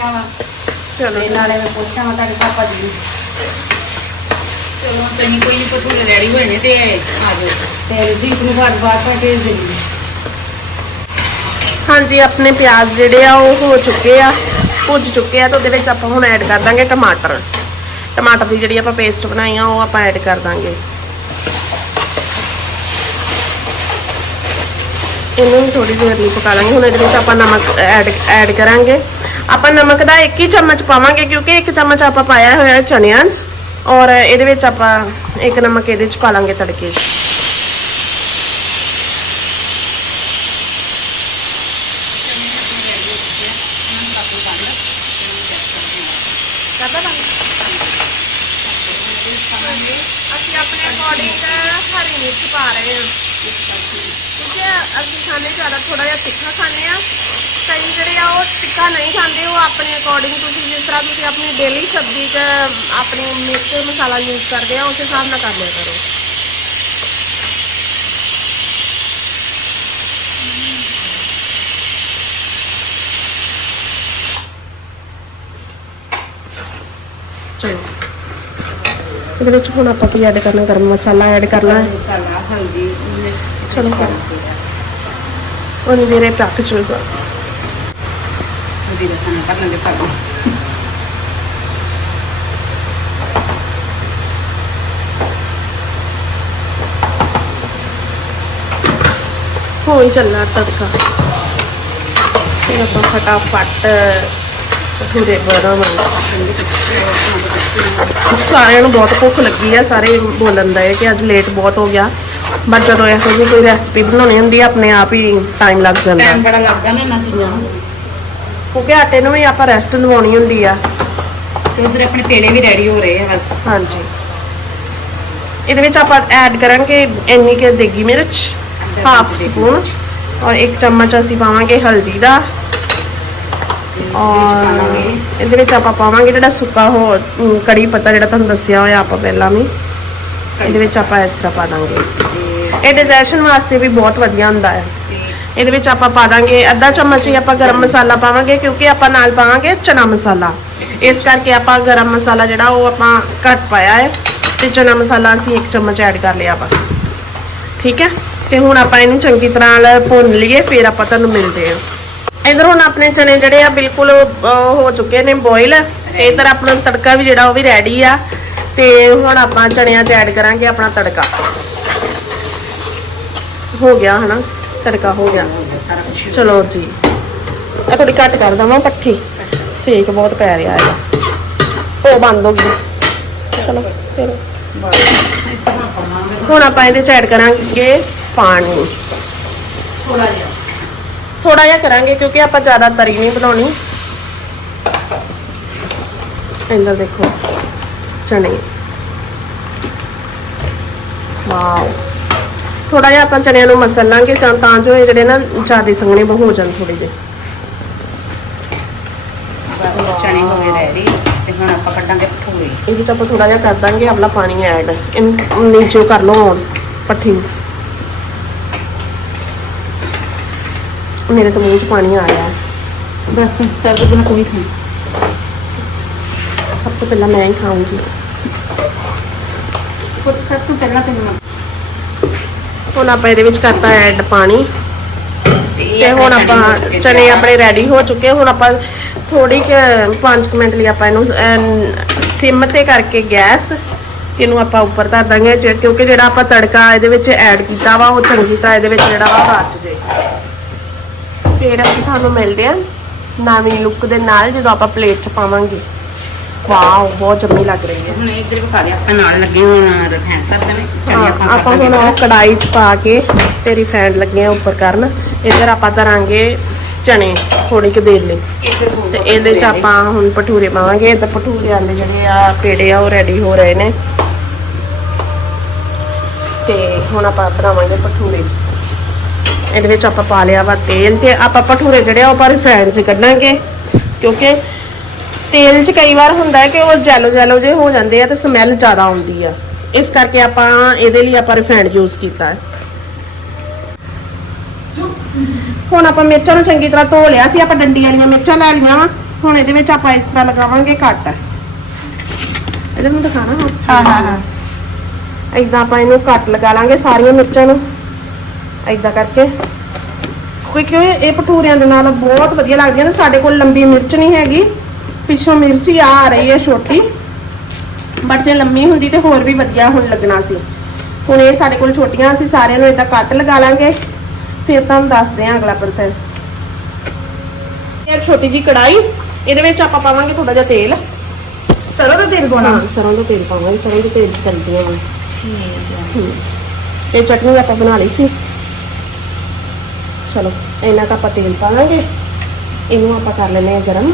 ਤੁਹਾਡੇ ਪਾਪਾ ਜੀ ਨੂੰ ਚਲੋ ਤੁਸੀਂ ਕੋਈ ਨਹੀਂ ਪਟੂਰੇ ਰੈਡੀ ਹੋਏ ਨੇ ਤੇ ਆ ਜਾਓ ਤੇ ਦੀਪ ਨੂੰ ਬਾਅਦ ਬਾਅਦ ਪਾ ਕੇ ਦੇ ਦਿਓ ਹਾਂਜੀ ਆਪਣੇ ਪਿਆਜ਼ ਜਿਹੜੇ ਆ ਉਹ ਹੋ ਚੁੱਕੇ ਆ। ਭੁੱਜ ਚੁੱਕੇ ਆ ਤਾਂ ਉਹਦੇ ਵਿੱਚ ਆਪਾਂ ਹੁਣ ਐਡ ਕਰ ਦਾਂਗੇ ਟਮਾਟਰ। ਟਮਾਟਰ ਦੀ ਜਿਹੜੀ ਆਪਾਂ ਪੇਸਟ ਬਣਾਈ ਆ ਉਹ ਆਪਾਂ ਐਡ ਕਰ ਦਾਂਗੇ। ਇਹਨੂੰ ਵੀ ਥੋੜੀ ਦੇਰ ਲਈ ਪਕਾ ਲਾਂਗੇ। ਹੁਣ ਇਹਦੇ ਵਿੱਚ ਆਪਾਂ ਨਮਕ ਐਡ ਐਡ ਕਰਾਂਗੇ। ਆਪਾਂ ਨਮਕ ਦਾ ਇੱਕ ਹੀ ਚਮਚ ਪਾਵਾਂਗੇ ਕਿਉਂਕਿ ਇੱਕ ਚਮਚ ਆਪਾਂ ਪਾਇਆ ਹੋਇਆ ਹੈ ਚਨਿਆਂ ਔਰ ਇਹਦੇ ਵਿੱਚ ਆਪਾਂ ਇੱਕ ਨਮਕ ਇਹਦੇ 'ਚ ਪਾ ਲਾਂਗੇ ਤੜਕੇ 'ਚ ਕਰਦਾ ਬੰਦ ਹਾਂਜੀ ਅਸੀਂ ਆਪਣੇ ਅਕੋਰਡਿੰਗ ਹਰੀ ਮਿਰਚ ਪਾ ਰਹੇ ਹਾਂ ਠੀਕ ਹੈ ਅਸੀਂ ਖਾਣੇ ਜ਼ਿਆਦਾ ਥੋੜਾ ਜਿਹਾ ਤਿੱਖਾ ਖਾਣੇ ਆ ਕਈ ਜਿਹੜੇ ਆ ਉਹ ਤਿੱਖਾ ਨਹੀਂ ਖਾਂਦੇ ਉਹ ਅਕੋਰਡਿੰਗ ਤੁਸੀਂ ਜਿਸ ਤਰ੍ਹਾਂ ਤੁਸੀਂ ਆਪਣੀ ਡੇਲੀ ਸਬਜ਼ੀ 'ਚ ਆਪਣੇ ਮਿਰਚ ਮਸਾਲਾ ਯੂਜ਼ ਕਰਦੇ ਆ ਉਸ ਹਿਸਾਬ ਨਾਲ ਕਰ ਲਿਆ ਕਰੋ। ਚਲੋ। ਇਹਦੇ ਵਿੱਚ ਹੁਣ ਆਪਾਂ ਕੀ ਐਡ ਕਰਨਾ? ਗਰਮ ਮਸਾਲਾ ਐਡ ਕਰਨਾ ਹੈ। ਮਸਾਲਾ ਹਲਦੀ ਚਲੋ। ਕਰੋ। ਉਹਨੀ ਮੇਰੇ ਪੱਕ ਚੁਗਾ ਉਹਦੀ ਦਾ ਖਾਣਾ ਕਰ ਲੈਂਦੇ ਪਾ ਲਓ ਹੋ ਹੀ ਚੱਲਣਾ ਤੜਕਾ ਫਿਰ ਆਪਾਂ ਫਟਾਫਟ ਭਟੂਰੇ ਬਣਾਵਾਂਗੇ ਸਾਰਿਆਂ ਨੂੰ ਬਹੁਤ ਭੁੱਖ ਲੱਗੀ ਆ ਸਾਰੇ ਬੋਲਣ ਦਾ ਹੈ ਕਿ ਅੱਜ ਲੇਟ ਬਹੁਤ ਹੋ ਗਿਆ ਬਟ ਜਦੋਂ ਇਹੋ ਜਿਹੀ ਕੋਈ ਰੈਸਪੀ ਬਣਾਉਣੀ ਹੁੰਦੀ ਆ ਆਪਣੇ ਆਪ ਹੀ ਟਾਈਮ ਲੱਗ ਜਾਂਦਾ ਟਾਈਮ ਬੜਾ ਲੱਗਦਾ ਨਾ ਇਹਨਾਂ ਚੀਜ਼ਾਂ ਨੂੰ ਕਿਉਂਕਿ ਆਟੇ ਨੂੰ ਵੀ ਆਪਾਂ ਰੈਸਟ ਲਵਾਉਣੀ ਹੁੰਦੀ ਆ। ਤੇ ਉਧਰ ਆਪਣੇ ਪੇੜੇ ਵੀ ਰੈਡੀ ਹੋ ਰਹੇ ਆ ਬਸ। ਹਾਂਜੀ। ਇਹਦੇ ਵਿੱਚ ਆਪਾਂ ਐਡ ਕਰਾਂਗੇ ਇੰਨੀ ਕਿ ਦੇਗੀ ਮਿਰਚ ਹਾਫ ਸਪੂਨ ਔਰ ਇੱਕ ਚਮਚ ਅਸੀਂ ਪਾਵਾਂਗੇ ਹਲਦੀ ਦਾ। ਔਰ ਇਹਦੇ ਵਿੱਚ ਆਪਾਂ ਪਾਵਾਂਗੇ ਜਿਹੜਾ ਸੁੱਕਾ ਹੋ ਕੜੀ ਪੱਤਾ ਜਿਹੜਾ ਤੁਹਾਨੂੰ ਦੱਸਿਆ ਹੋਇਆ ਆਪਾਂ ਪਹਿਲਾਂ ਵੀ। ਇਹਦੇ ਵਿੱਚ ਆਪਾਂ ਇਸ ਤਰ੍ਹਾਂ ਪਾ ਦਾਂਗੇ। ਇਹ ਡਾਈਜੈਸ਼ਨ ਵਾਸਤੇ ਵੀ ਬਹੁਤ ਵਧੀਆ ਹੁੰਦਾ ਹੈ। ਇਹਦੇ ਵਿੱਚ ਆਪਾਂ ਪਾ ਦਾਂਗੇ ਅੱਧਾ ਚਮਚ ਹੀ ਆਪਾਂ ਗਰਮ ਮਸਾਲਾ ਪਾਵਾਂਗੇ, ਕਿਉਂਕਿ ਆਪਾਂ ਨਾਲ ਪਾਵਾਂਗੇ ਚਨਾ ਮਸਾਲਾ। ਇਸ ਕਰਕੇ ਆਪਾਂ ਗਰਮ ਮਸਾਲਾ ਜਿਹੜਾ ਉਹ ਆਪਾਂ ਘੱਟ ਪਾਇਆ ਹੈ ਤੇ ਚਨਾ ਮਸਾਲਾ ਅਸੀਂ ਇੱਕ ਚਮਚ ਐਡ ਕਰ ਲਿਆ ਵਾ। ਠੀਕ ਹੈ? ਤੇ ਹੁਣ ਆਪਾਂ ਇਹਨੂੰ ਚੰਗੀ ਤਰ੍ਹਾਂ ਨਾਲ ਭੁੰਨ ਲਈਏ, ਫਿਰ ਆਪਾਂ ਤੁਹਾਨੂੰ ਮਿਲਦੇ ਹਾਂ। ਇਧਰ ਹੁਣ ਆਪਣੇ ਚਨੇ ਜਿਹੜੇ ਆ ਬਿਲਕੁਲ ਹੋ ਚੁੱਕੇ ਨੇ ਬੋਇਲ ਤੇ ਇਧਰ ਆਪਣਾ ਤੜਕਾ ਵੀ ਜਿਹੜਾ ਉਹ ਵੀ ਰੈਡੀ ਆ। ਤੇ ਹੁਣ ਆਪਾਂ ਚਨਿਆਂ 'ਚ ਐਡ ਕਰਾਂਗੇ ਆਪਣਾ ਤੜਕਾ। ਹੋ ਗਿਆ, ਹਨਾ? ਤੜਕਾ ਹੋ ਗਿਆ। ਸਾਰਾ ਕੁਝ ਚਲੋ ਜੀ। ਆ ਥੋੜੀ ਘੱਟ ਕਰ ਦਵਾਂ ਪੱਠੀ। ਸੇਕ ਬਹੁਤ ਪੈ ਰਿਹਾ ਹੈਗਾ ਉਹ ਬੰਦ ਹੋ ਗਈ। ਚਲੋ, ਫਿਰ। ਹੁਣ ਆਪਾਂ ਇਹਦੇ ਚ ਐਡ ਕਰਾਂਗੇ ਪਾਣੀ। ਥੋੜਾ ਜਿਹਾ ਥੋੜਾ ਜਿਹਾ ਕਰਾਂਗੇ ਕਿਉਂਕਿ ਆਪਾਂ ਜ਼ਿਆਦਾ ਤਰੀ ਨਹੀਂ ਬਣਾਉਣੀ। ਇੰਦਰ ਦੇਖੋ। ਚਨੇ। ਵਾਓ। ਥੋੜਾ ਜਿਹਾ ਆਪਾਂ ਚਨਿਆਂ ਨੂੰ ਮਸਲ ਲਾਂਗੇ ਤਾਂ ਤਾਂ ਜੋ ਇਹ ਜਿਹੜੇ ਨਾ ਜ਼ਿਆਦਾ ਸੰਘਣੇ ਹੋ ਜਾਣ ਥੋੜੇ ਜਿਹੇ ਬਸ ਚਣੇ ਹੋ ਗਏ ਰੈਡੀ ਤੇ ਹੁਣ ਆਪਾਂ ਕੱਢਾਂਗੇ ਭਟੂਰੇ ਇਹਦੇ ਚ ਆਪਾਂ ਥੋੜਾ ਜਿਹਾ ਕਰ ਦਾਂਗੇ ਆਪਣਾ ਪਾਣੀ ਐਡ ਇਹਨੂੰ ਨੀਚੇ ਕਰ ਲਓ on, ਪੱਠੀ ਨੂੰ। ਮੇਰੇ ਤਾਂ ਮੂੰਹ 'ਚ ਪਾਣੀ ਆ ਰਿਹਾ ਹੈ ਬਸ ਸਰਦ ਬਿਨਾ ਕੋਈ ਖਾਂ ਸਭ ਤੋਂ ਪਹਿਲਾਂ ਮੈਂ ਹੀ ਖਾਊਂਗੀ ਖੁਦ ਸਭ ਤੋਂ ਪਹਿਲਾਂ ਤੈਨੂੰ ਹੁਣ ਆਪਾਂ ਇਹਦੇ ਵਿੱਚ ਕਰਤਾ ਐਡ ਪਾਣੀ। ਤੇ ਹੁਣ ਆਪਾਂ ਚਨੇ। ਆਪਣੇ ਰੈਡੀ ਹੋ ਚੁੱਕੇ ਹੁਣ ਆਪਾਂ ਥੋੜੀ ਕਿ 5 ਮਿੰਟ ਲਈ ਆਪਾਂ ਇਹਨੂੰ ਸਿਮ ਤੇ ਕਰਕੇ ਗੈਸ ਇਹਨੂੰ ਆਪਾਂ ਉੱਪਰ ਧਰ ਦਾਂਗੇ। ਕਿਉਂਕਿ ਜਿਹੜਾ ਆਪਾਂ ਤੜਕਾ ਇਹਦੇ ਵਿੱਚ ਐਡ ਕੀਤਾ ਵਾ ਉਹ ਚੰਗੀ ਤਰ੍ਹਾਂ ਇਹਦੇ ਵਿੱਚ ਜਿਹੜਾ ਵਾ ਰਚ ਜੇ। ਫਿਰ ਅਸੀਂ ਤੁਹਾਨੂੰ ਮਿਲਦੇ ਹਾਂ ਨਵੀਂ ਲੁੱਕ ਦੇ ਨਾਲ ਜਦੋਂ ਆਪਾਂ ਪਲੇਟ 'ਚ ਪਾਵਾਂਗੇ। ਵਾਓ ਬਹੁਤ ਜੰਮੀ ਲੱਗ ਰਹੀ ਹੈ। ਹੁਣ ਇੱਧਰ ਵਿਖਾ ਦੇ ਆਪਾਂ ਨਾਲ ਲੱਗੇ ਹੁਣ ਰਫੈਂਡ ਕਰ ਦੇਣੇ ਚਨੇ ਹਾਂ, ਆਪਾਂ ਹੁਣ ਉਹ ਕੜਾਈ 'ਚ ਪਾ ਕੇ ਤੇ ਰਿਫਾਈਂਡ ਲੱਗੇ ਆ ਉੱਪਰ ਕਰਨ। ਇੱਧਰ ਆਪਾਂ ਧਰਾਂਗੇ ਚਨੇ ਥੋੜੀ ਕੁ ਦੇਰ ਲਈ। ਤੇ ਇਹਦੇ ਚ ਆਪਾਂ ਹੁਣ ਭਟੂਰੇ ਪਾਵਾਂਗੇ। ਤੇ ਭਟੂਰਿਆਂ ਦੇ ਜਿਹੜੇ ਆ ਪੇੜੇ ਆ ਉਹ ਰੈਡੀ ਹੋ ਰਹੇ ਨੇ। ਤੇ ਹੁਣ ਆਪਾਂ ਬਣਾਵਾਂਗੇ ਭਟੂਰੇ। ਇਹਦੇ ਵਿੱਚ ਆਪਾਂ ਪਾ ਲਿਆ ਵਾ ਤੇਲ ਤੇ ਆਪਾਂ ਭਟੂਰੇ ਜਿਹੜੇ ਆ ਉਹ ਪਰ ਰਿਫਾਈਨ ਚ ਕੱਢਾਂਗੇ। ਕਿਉਂਕਿ ਤੇਲ 'ਚ ਕਈ ਵਾਰ ਹੁੰਦਾ ਹੈ ਕਿ ਉਹ ਜੈਲੋ ਜੈਲੋ ਜੇ ਹੋ ਜਾਂਦੇ ਆ ਤੇ ਸਮੈਲ ਜ਼ਿਆਦਾ ਆਉਂਦੀ ਆ। ਇਸ ਕਰਕੇ ਆਪਾਂ ਇਹਦੇ ਲਈ ਆਪਾਂ ਰਿਫਾਈਨਡ ਯੂਜ਼ ਕੀਤਾ ਹੈ। ਹੁਣ ਆਪਾਂ ਮਿਰਚਾਂ ਨੂੰ ਚੰਗੀ ਤਰ੍ਹਾਂ ਧੋ ਲਿਆ ਸੀ ਆਪਾਂ ਡੰਡੀ ਵਾਲੀਆਂ ਮਿਰਚਾਂ ਲੈ ਲਈਆਂ ਵਾ। ਹੁਣ ਇਹਦੇ ਵਿੱਚ ਆਪਾਂ ਇਸ ਤਰ੍ਹਾਂ ਲਗਾਵਾਂਗੇ ਕੱਟ ਇਹਦੇ ਨੂੰ ਦਿਖਾਣਾ ਹਾਂ ਹਾਂ ਹਾਂ। ਇਦਾਂ ਆਪਾਂ ਇਹਨੂੰ ਕੱਟ ਲਗਾ ਲਾਂਗੇ ਸਾਰੀਆਂ ਮਿਰਚਾਂ ਨੂੰ। ਇਦਾਂ ਕਰਕੇ। ਕਿਉਂਕਿ ਇਹ ਭਟੂਰਿਆਂ ਦੇ ਨਾਲ ਬਹੁਤ ਵਧੀਆ ਲੱਗਦੀਆਂ ਨੇ ਸਾਡੇ ਕੋਲ ਲੰਬੀ ਮਿਰਚ ਨਹੀਂ ਹੈਗੀ। ਪਿੱਛੋਂ ਮਿਰਚ ਆ ਰਹੀ ਹੈ ਛੋਟੀ ਬਟ ਜੇ ਲੰਮੀ ਹੁੰਦੀ ਤੇ ਹੋਰ ਵੀ ਵਧੀਆ ਹੁਣ ਲੱਗਣਾ ਸੀ। ਹੁਣ ਇਹ ਸਾਡੇ ਕੋਲ ਛੋਟੀਆਂ ਅਸੀਂ ਸਾਰਿਆਂ ਨੂੰ ਇਦਾਂ ਕੱਟ ਲਗਾ ਲਾਂਗੇ ਫਿਰ ਤੁਹਾਨੂੰ ਦੱਸਦੇ ਹਾਂ ਅਗਲਾ ਪ੍ਰੋਸੈਸ ਇਹ ਛੋਟੀ ਜੀ ਕੜਾਈ ਇਹਦੇ ਵਿੱਚ ਆਪਾਂ ਪਾਵਾਂਗੇ ਥੋੜਾ ਜਿਹਾ ਤੇਲ। ਸਰੋਂ ਦਾ ਤੇਲ ਪਾਉਣਾ? ਸਰੋਂ ਦਾ ਤੇਲ ਪਾਵਾਂਗੇ ਸਰੋਂ ਦੇ ਤੇਲ ਚ ਕਰਦੀਆਂ ਵਾ। ਇਹ ਚਟਨੀ ਆਪਾਂ ਬਣਾ ਲਈ ਸੀ। ਚਲੋ ਇਹਨਾਂ ਦਾ ਆਪਾਂ ਤੇਲ ਪਾਵਾਂਗੇ। ਇਹਨੂੰ ਆਪਾਂ ਕਰ ਲੈਨੇ ਆ ਗਰਮ।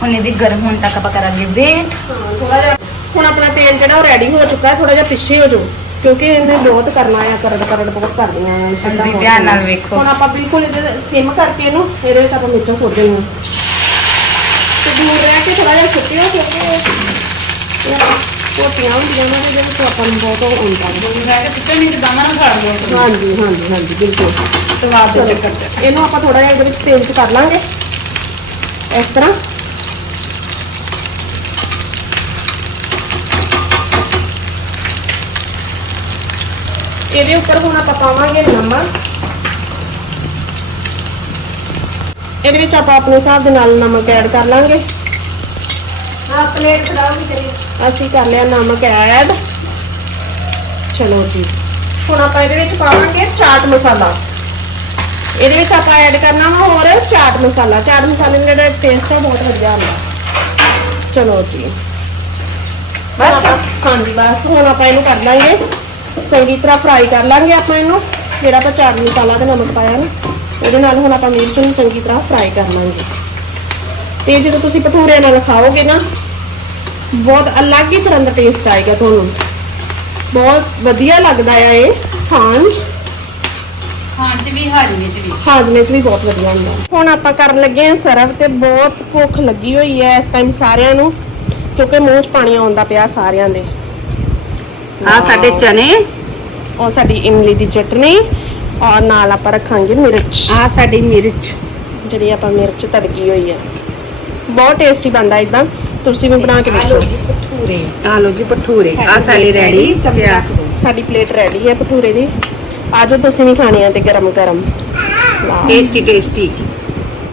ਹੁਣ ਇਹਦੀ ਗਰਮ ਹੋਣ ਤੱਕ ਆਪਾਂ ਕਰਾਂਗੇ। ਵੇਟ ਹੁਣ ਆਪਣਾ ਤੇਲ ਜਿਹੜਾ ਉਹ ਰੈਡੀ ਹੋ ਚੁੱਕਾ ਹੈ ਥੋੜਾ ਜਿਹਾ ਪਿੱਛੇ ਹੋ ਜਾਓ ਕਿਉਂਕਿ ਇਹਨੇ ਬਹੁਤ ਕਰਨਾ ਆ ਕਰੜ ਕਰੜ ਬਹੁਤ ਕਰਦੀਆਂ ਆ ਇਸ ਹਾਂਜੀ, ਧਿਆਨ ਨਾਲ ਵੇਖੋ। ਹੁਣ ਆਪਾਂ ਬਿਲਕੁਲ ਇਹਦੇ ਸਿਮ ਕਰਕੇ ਇਹਨੂੰ ਇਹਦੇ ਵਿੱਚ ਆਪਾਂ ਮਿਰਚਾਂ ਸੁੱਟ ਦੇਣੀਆਂ ਤੇ ਦੂਰ ਰਹਿ ਕੇ ਥੋੜਾ ਜਿਹਾ ਸੁੱਟਿਓ ਕਿਉਂਕਿ ਇਹ ਪੋਟੀਆਂ ਹੁੰਦੀਆਂ ਨੇ ਜਿਹਦੇ ਵਿੱਚ ਆਪਾਂ ਨੂੰ ਬਹੁਤ ਉਹ ਹੁੰਦਾ। ਹੈ ਮੈਂ ਕਿਹਾ ਕਿਤੇ ਨਹੀਂ ਬਾਹਾਂ ਨਾਲ ਖਾ ਲਓ ਹਾਂਜੀ ਹਾਂਜੀ ਹਾਂਜੀ ਬਿਲਕੁਲ। ਸਵਾਦ ਦੇ ਚਲੋ, ਚੱਕਰ ਚ। ਇਹਨੂੰ ਆਪਾਂ ਥੋੜਾ ਜਿਹਾ ਇਹਦੇ ਵਿੱਚ ਤੇਲ ਚ ਕਰ ਲਾਂਗੇ। ਇਸ ਤਰ੍ਹਾਂ। ਇਹਦੇ ਉੱਪਰ ਹੁਣ ਆਪਾਂ ਪਾਵਾਂਗੇ ਨਮਕ। ਇਹਦੇ ਵਿੱਚ ਆਪਾਂ ਆਪਣੇ ਹਿਸਾਬ ਦੇ ਨਾਲ ਨਮਕ ਐਡ ਕਰ ਲਾਂਗੇ। ਆ ਪਲੇਟ ਖੜਾਉਂਗੀ ਤੇਰੀ। ਅਸੀਂ ਕਰ ਲਿਆ ਨਮਕ ਐਡ। ਚਲੋ ਜੀ। ਹੁਣ ਆਪਾਂ ਇਹਦੇ ਵਿੱਚ ਪਾਵਾਂਗੇ ਚਾਟ ਮਸਾਲਾ। ਇਹਦੇ ਵਿੱਚ ਆਪਾਂ ਐਡ ਕਰਨਾ ਵਾ ਹੋਰ ਚਾਟ ਮਸਾਲਾ। ਚਾਟ ਮਸਾਲੇ ਦਾ ਜਿਹੜਾ ਟੇਸਟ ਹੈ ਬਹੁਤ ਵਧੀਆ ਹੁੰਦਾ। ਚਲੋ ਜੀ। ਬਸ। ਹਾਂਜੀ, ਬਸ। ਹੁਣ ਆਪਾਂ ਇਹਨੂੰ ਕਰ ਲਾਂਗੇ। ਚੰਗੀ ਤਰ੍ਹਾਂ ਫਰਾਈ ਕਰ ਲਾਂਗੇ ਆਪਾਂ ਇਹਨੂੰ। ਜਿਹੜਾ ਆਪਾਂ ਚਾਟ ਮਸਾਲਾ ਤੇ ਨਮਕ ਪਾਇਆ ਨਾ, ਉਹਦੇ ਨਾਲ ਹੁਣ ਆਪਾਂ ਮਿਰਚ ਨੂੰ ਚੰਗੀ ਤਰ੍ਹਾਂ ਫਰਾਈ ਕਰ ਲਾਂਗੇ। ਤੇ ਜਦੋਂ ਤੁਸੀਂ ਭਟੂਰੇ ਨਾਲ ਖਾਓਗੇ ਨਾ ਬਹੁਤ ਅਲੱਗ ਹੀ ਤਰ੍ਹਾਂ ਦਾ ਟੇਸਟ ਆਏਗਾ ਤੁਹਾਨੂੰ। ਬਹੁਤ ਵਧੀਆ ਲੱਗਦਾ ਆ ਇਹ ਖਾਣ। ਖਾਣ ਚ ਵੀ ਹਾਜ਼ਮੇ ਚ ਵੀ। ਹਾਜ਼ਮੇ 'ਚ ਵੀ ਬਹੁਤ ਵਧੀਆ ਹੁੰਦਾ। ਹੁਣ ਆਪਾਂ ਕਰਨ ਲੱਗੇ ਹਾਂ ਸਰਵ ਤੇ ਬਹੁਤ ਭੁੱਖ ਲੱਗੀ ਹੋਈ ਹੈ ਇਸ ਟਾਈਮ ਸਾਰਿਆਂ ਨੂੰ ਕਿਉਂਕਿ ਮੂੰਹ 'ਚ ਪਾਣੀ ਆਉਂਦਾ ਪਿਆ ਸਾਰਿਆਂ ਦੇ। ਆ ਸਾਡੇ ਚਨੇ। ਔਰ ਸਾਡੀ ਇਮਲੀ ਦੀ ਚਟਨੀ ਔਰ ਨਾਲ ਆਪਾਂ ਰੱਖਾਂਗੇ ਮਿਰਚ। ਆ ਸਾਡੀ ਮਿਰਚ। ਜਿਹੜੀ ਆਪਾਂ ਮਿਰਚ ਤੜਕੀ ਹੋਈ ਹੈ। ਬਹੁਤ ਟੇਸਟੀ ਬਣਦਾ ਇਦਾਂ ਤੁਸੀਂ ਵੀ ਬਣਾ ਕੇ ਵੇਖੋ ਭਟੂਰੇ ਆ ਲੋ ਜੀ ਭਟੂਰੇ ਆ ਸਾਡੀ ਰੈਡੀ ਚਮਚ ਰੱਖ ਦਿਓ। ਸਾਡੀ ਪਲੇਟ ਰੈਡੀ ਹੈ ਭਟੂਰੇ ਦੀ। ਆਜੋ ਤੁਸੀਂ ਵੀ ਖਾਣੇ ਆ ਤੇ ਗਰਮ ਗਰਮ ਟੇਸਟੀ ਟੇਸਟੀ